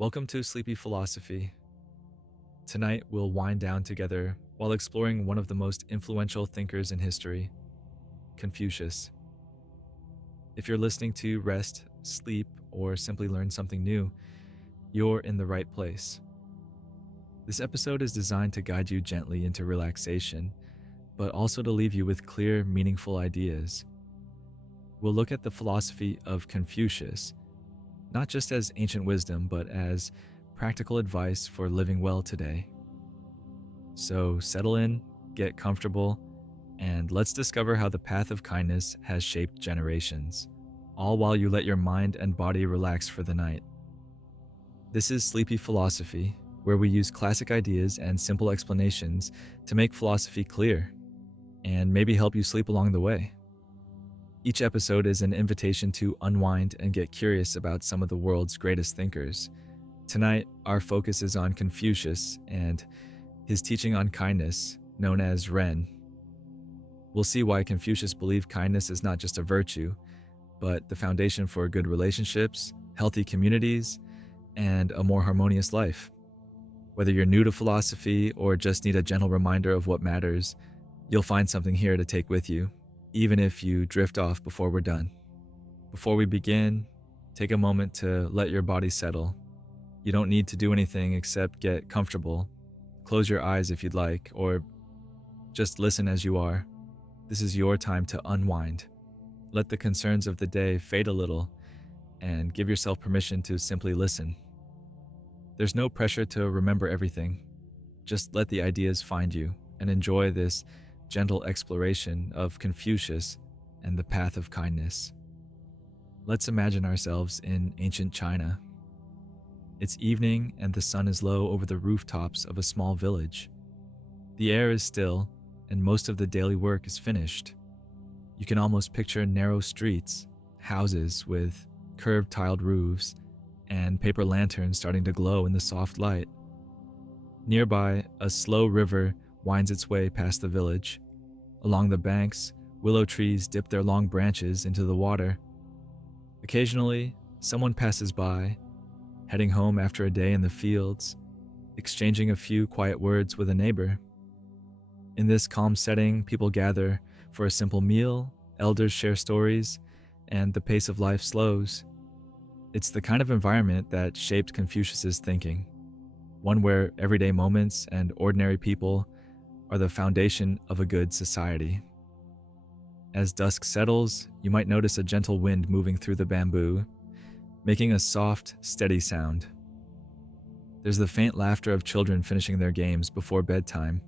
Welcome to Sleepy Philosophy. Tonight, we'll wind down together while exploring one of the most influential thinkers in history, Confucius. If you're listening to rest, sleep, or simply learn something new, you're in the right place. This episode is designed to guide you gently into relaxation, but also to leave you with clear, meaningful ideas. We'll look at the philosophy of Confucius, not just as ancient wisdom, but as practical advice for living well today. So settle in, get comfortable, and let's discover how the path of kindness has shaped generations, all while you let your mind and body relax for the night. This is Sleepy Philosophy, where we use classic ideas and simple explanations to make philosophy clear, and maybe help you sleep along the way. Each episode is an invitation to unwind and get curious about some of the world's greatest thinkers. Tonight, our focus is on Confucius and his teaching on kindness, known as Ren. We'll see why Confucius believed kindness is not just a virtue, but the foundation for good relationships, healthy communities, and a more harmonious life. Whether you're new to philosophy or just need a gentle reminder of what matters, you'll find something here to take with you, even if you drift off before we're done. Before we begin, take a moment to let your body settle. You don't need to do anything except get comfortable. Close your eyes if you'd like, or just listen as you are. This is your time to unwind. Let the concerns of the day fade a little, and give yourself permission to simply listen. There's no pressure to remember everything. Just let the ideas find you and enjoy this gentle exploration of Confucius and the path of kindness. Let's imagine ourselves in ancient China. It's evening and the sun is low over the rooftops of a small village. The air is still and most of the daily work is finished. You can almost picture narrow streets, houses with curved tiled roofs, and paper lanterns starting to glow in the soft light. Nearby, a slow river winds its way past the village. Along the banks, willow trees dip their long branches into the water. Occasionally, someone passes by, heading home after a day in the fields, exchanging a few quiet words with a neighbor. In this calm setting, people gather for a simple meal, elders share stories, and the pace of life slows. It's the kind of environment that shaped Confucius's thinking, one where everyday moments and ordinary people are the foundation of a good society. As dusk settles, you might notice a gentle wind moving through the bamboo, making a soft, steady sound. There's the faint laughter of children finishing their games before bedtime,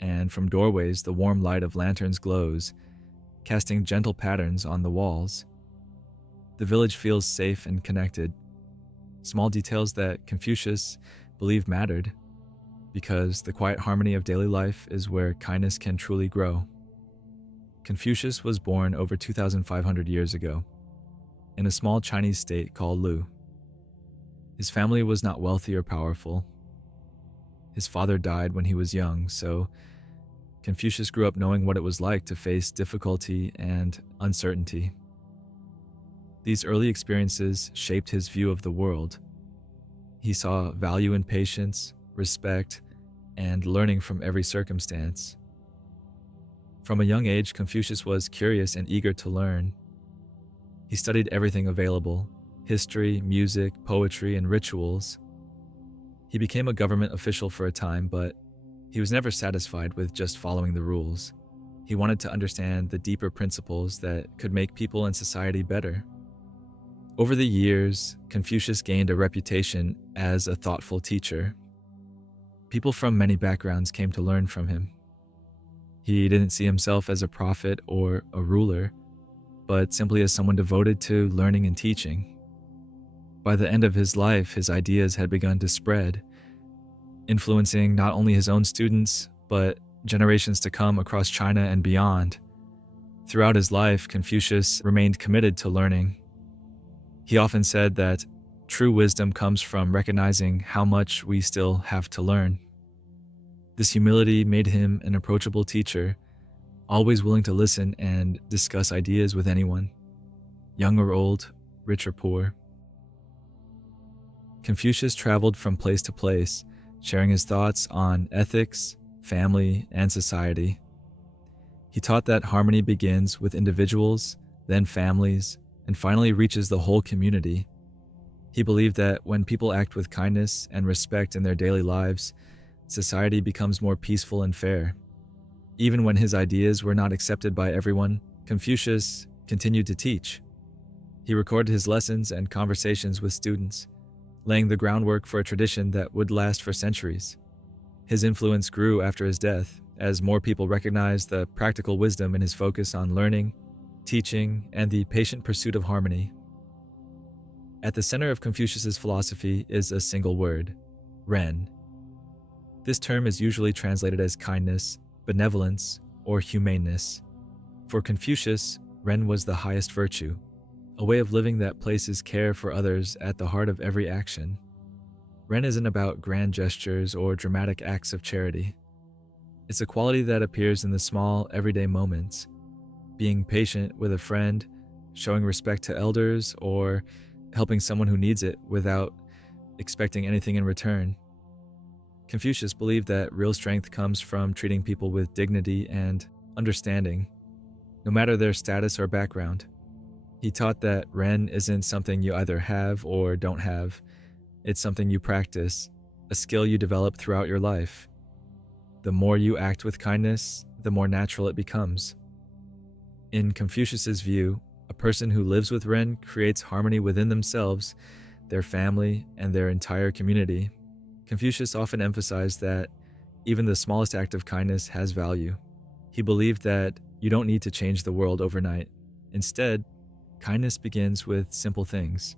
and from doorways the warm light of lanterns glows, casting gentle patterns on the walls. The village feels safe and connected, small details that Confucius believed mattered, because the quiet harmony of daily life is where kindness can truly grow. Confucius was born over 2,500 years ago, in a small Chinese state called Lu. His family was not wealthy or powerful. His father died when he was young, so Confucius grew up knowing what it was like to face difficulty and uncertainty. These early experiences shaped his view of the world. He saw value in patience, respect, and learning from every circumstance. From a young age, Confucius was curious and eager to learn. He studied everything available: history, music, poetry, and rituals. He became a government official for a time, but he was never satisfied with just following the rules. He wanted to understand the deeper principles that could make people and society better. Over the years, Confucius gained a reputation as a thoughtful teacher. People from many backgrounds came to learn from him. He didn't see himself as a prophet or a ruler, but simply as someone devoted to learning and teaching. By the end of his life, his ideas had begun to spread, influencing not only his own students, but generations to come across China and beyond. Throughout his life, Confucius remained committed to learning. He often said that true wisdom comes from recognizing how much we still have to learn. This humility made him an approachable teacher, always willing to listen and discuss ideas with anyone, young or old, rich or poor. Confucius traveled from place to place, sharing his thoughts on ethics, family, and society. He taught that harmony begins with individuals, then families, and finally reaches the whole community. He believed that when people act with kindness and respect in their daily lives, society becomes more peaceful and fair. Even when his ideas were not accepted by everyone, Confucius continued to teach. He recorded his lessons and conversations with students, laying the groundwork for a tradition that would last for centuries. His influence grew after his death, as more people recognized the practical wisdom in his focus on learning, teaching, and the patient pursuit of harmony. At the center of Confucius's philosophy is a single word, Ren. This term is usually translated as kindness, benevolence, or humaneness. For Confucius, Ren was the highest virtue, a way of living that places care for others at the heart of every action. Ren isn't about grand gestures or dramatic acts of charity. It's a quality that appears in the small, everyday moments, being patient with a friend, showing respect to elders, or helping someone who needs it without expecting anything in return. Confucius believed that real strength comes from treating people with dignity and understanding, no matter their status or background. He taught that Ren isn't something you either have or don't have. It's something you practice, a skill you develop throughout your life. The more you act with kindness, the more natural it becomes. In Confucius's view, a person who lives with Ren creates harmony within themselves, their family, and their entire community. Confucius often emphasized that even the smallest act of kindness has value. He believed that you don't need to change the world overnight. Instead, kindness begins with simple things: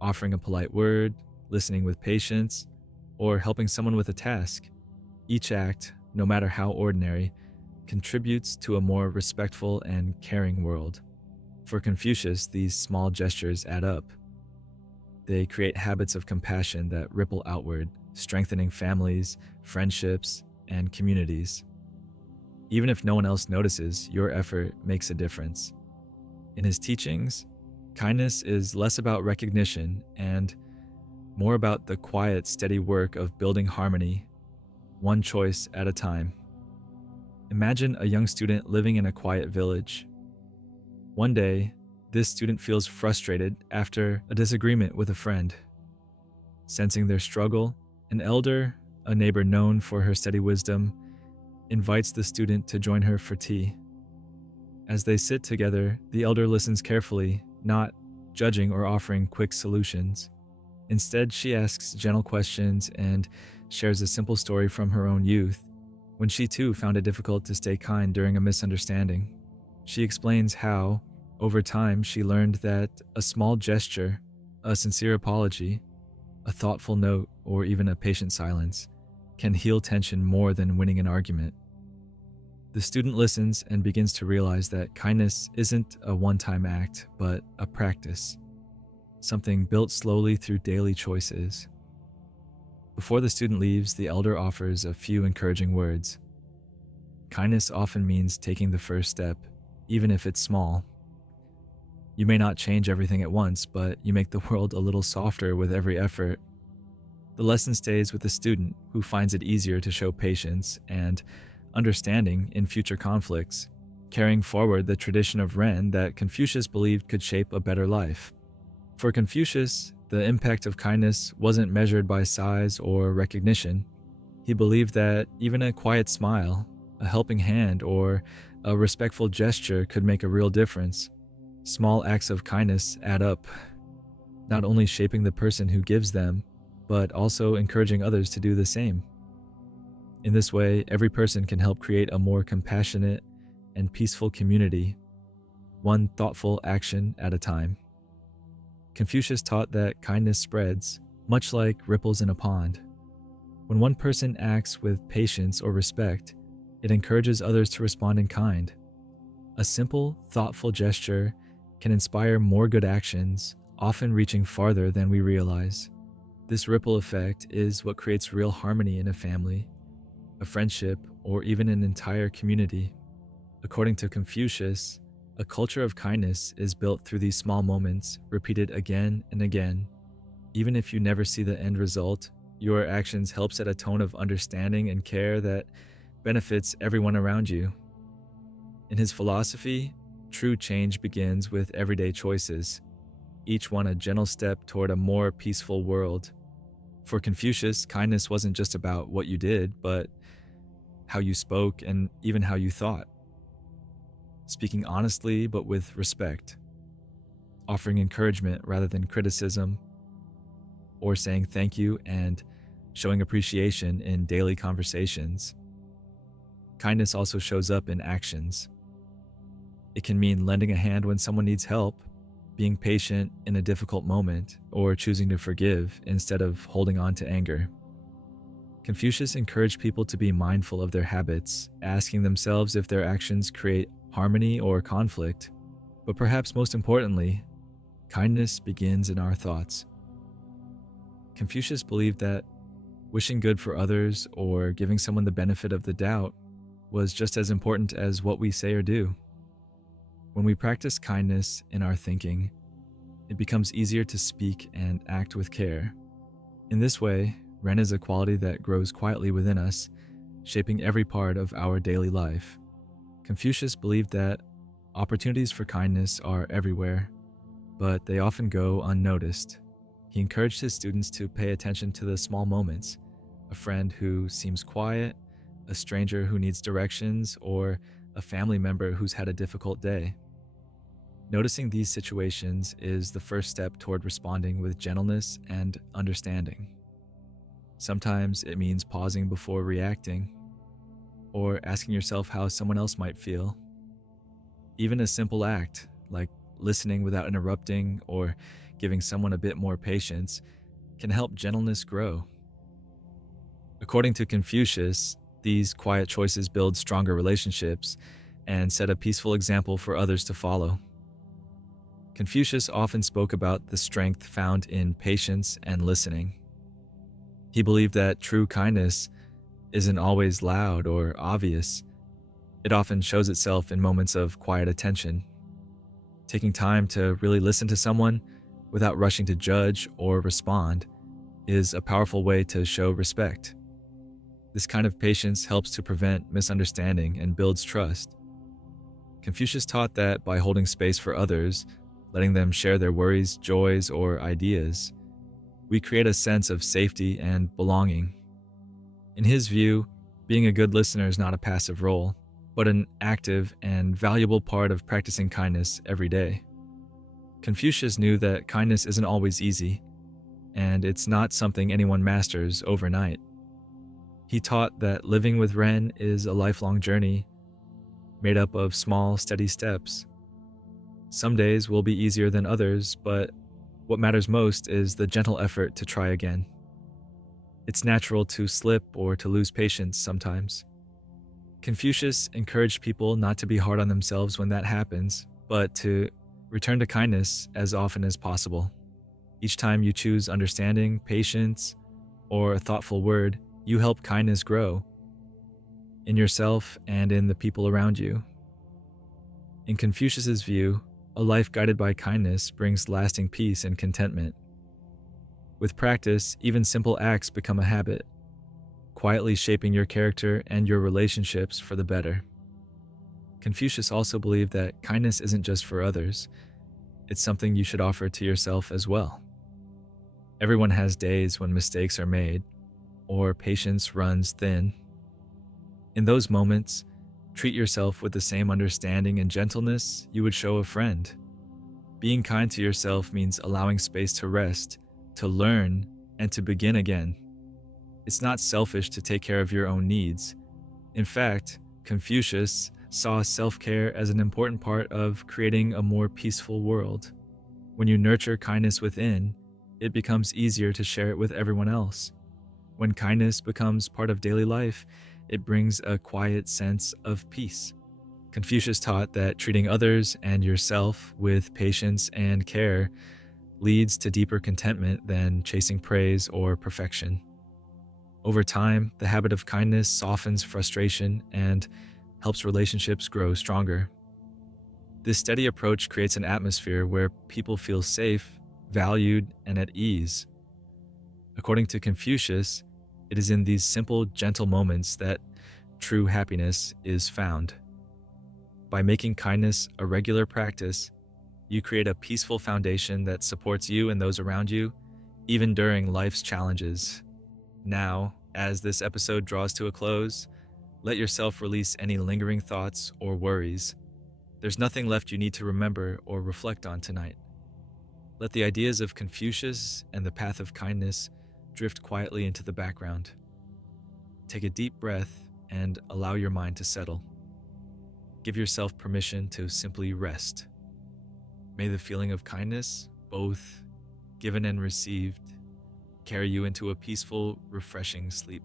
offering a polite word, listening with patience, or helping someone with a task. Each act, no matter how ordinary, contributes to a more respectful and caring world. For Confucius, these small gestures add up. They create habits of compassion that ripple outward, strengthening families, friendships, and communities. Even if no one else notices, your effort makes a difference. In his teachings, kindness is less about recognition and more about the quiet, steady work of building harmony, one choice at a time. Imagine a young student living in a quiet village. One day, this student feels frustrated after a disagreement with a friend. Sensing their struggle, an elder, a neighbor known for her steady wisdom, invites the student to join her for tea. As they sit together, the elder listens carefully, not judging or offering quick solutions. Instead, she asks gentle questions and shares a simple story from her own youth, when she too found it difficult to stay kind during a misunderstanding. She explains how, over time, she learned that a small gesture, a sincere apology, a thoughtful note, or even a patient silence can heal tension more than winning an argument. The student listens and begins to realize that kindness isn't a one-time act, but a practice, something built slowly through daily choices. Before the student leaves, the elder offers a few encouraging words. Kindness often means taking the first step, even if it's small. You may not change everything at once, but you make the world a little softer with every effort. The lesson stays with the student, who finds it easier to show patience and understanding in future conflicts, carrying forward the tradition of Ren that Confucius believed could shape a better life. For Confucius, the impact of kindness wasn't measured by size or recognition. He believed that even a quiet smile, a helping hand, or a respectful gesture could make a real difference. Small acts of kindness add up, not only shaping the person who gives them, but also encouraging others to do the same. In this way, every person can help create a more compassionate and peaceful community, one thoughtful action at a time. Confucius taught that kindness spreads, much like ripples in a pond. When one person acts with patience or respect, it encourages others to respond in kind. A simple, thoughtful gesture can inspire more good actions, often reaching farther than we realize. This ripple effect is what creates real harmony in a family, a friendship, or even an entire community. According to Confucius, a culture of kindness is built through these small moments, repeated again and again. Even if you never see the end result, your actions help set a tone of understanding and care that benefits everyone around you. In his philosophy, true change begins with everyday choices, each one a gentle step toward a more peaceful world. For Confucius, kindness wasn't just about what you did, but how you spoke and even how you thought. Speaking honestly but with respect, offering encouragement rather than criticism, or saying thank you and showing appreciation in daily conversations. Kindness also shows up in actions. It can mean lending a hand when someone needs help, being patient in a difficult moment, or choosing to forgive instead of holding on to anger. Confucius encouraged people to be mindful of their habits, asking themselves if their actions create harmony or conflict. But perhaps most importantly, kindness begins in our thoughts. Confucius believed that wishing good for others or giving someone the benefit of the doubt was just as important as what we say or do. When we practice kindness in our thinking, it becomes easier to speak and act with care. In this way, Ren is a quality that grows quietly within us, shaping every part of our daily life. Confucius believed that opportunities for kindness are everywhere, but they often go unnoticed. He encouraged his students to pay attention to the small moments, a friend who seems quiet, a stranger who needs directions, or a family member who's had a difficult day. Noticing these situations is the first step toward responding with gentleness and understanding. Sometimes it means pausing before reacting, or asking yourself how someone else might feel. Even a simple act, like listening without interrupting or giving someone a bit more patience, can help gentleness grow. According to Confucius, these quiet choices build stronger relationships and set a peaceful example for others to follow. Confucius often spoke about the strength found in patience and listening. He believed that true kindness isn't always loud or obvious. It often shows itself in moments of quiet attention. Taking time to really listen to someone without rushing to judge or respond is a powerful way to show respect. This kind of patience helps to prevent misunderstanding and builds trust. Confucius taught that by holding space for others, letting them share their worries, joys, or ideas, we create a sense of safety and belonging. In his view, being a good listener is not a passive role, but an active and valuable part of practicing kindness every day. Confucius knew that kindness isn't always easy, and it's not something anyone masters overnight. He taught that living with Ren is a lifelong journey made up of small, steady steps. Some days will be easier than others, but what matters most is the gentle effort to try again. It's natural to slip or to lose patience sometimes. Confucius encouraged people not to be hard on themselves when that happens, but to return to kindness as often as possible. Each time you choose understanding, patience, or a thoughtful word, you help kindness grow in yourself and in the people around you. In Confucius's view, a life guided by kindness brings lasting peace and contentment. With practice, even simple acts become a habit, quietly shaping your character and your relationships for the better. Confucius also believed that kindness isn't just for others, it's something you should offer to yourself as well. Everyone has days when mistakes are made, or patience runs thin. In those moments, treat yourself with the same understanding and gentleness you would show a friend. Being kind to yourself means allowing space to rest, to learn, and to begin again. It's not selfish to take care of your own needs. In fact, Confucius saw self-care as an important part of creating a more peaceful world. When you nurture kindness within, it becomes easier to share it with everyone else. When kindness becomes part of daily life, it brings a quiet sense of peace. Confucius taught that treating others and yourself with patience and care leads to deeper contentment than chasing praise or perfection. Over time, the habit of kindness softens frustration and helps relationships grow stronger. This steady approach creates an atmosphere where people feel safe, valued, and at ease. According to Confucius, it is in these simple, gentle moments that true happiness is found. By making kindness a regular practice, you create a peaceful foundation that supports you and those around you, even during life's challenges. Now, as this episode draws to a close, let yourself release any lingering thoughts or worries. There's nothing left you need to remember or reflect on tonight. Let the ideas of Confucius and the path of kindness drift quietly into the background. Take a deep breath and allow your mind to settle. Give yourself permission to simply rest. May the feeling of kindness, both given and received, carry you into a peaceful, refreshing sleep.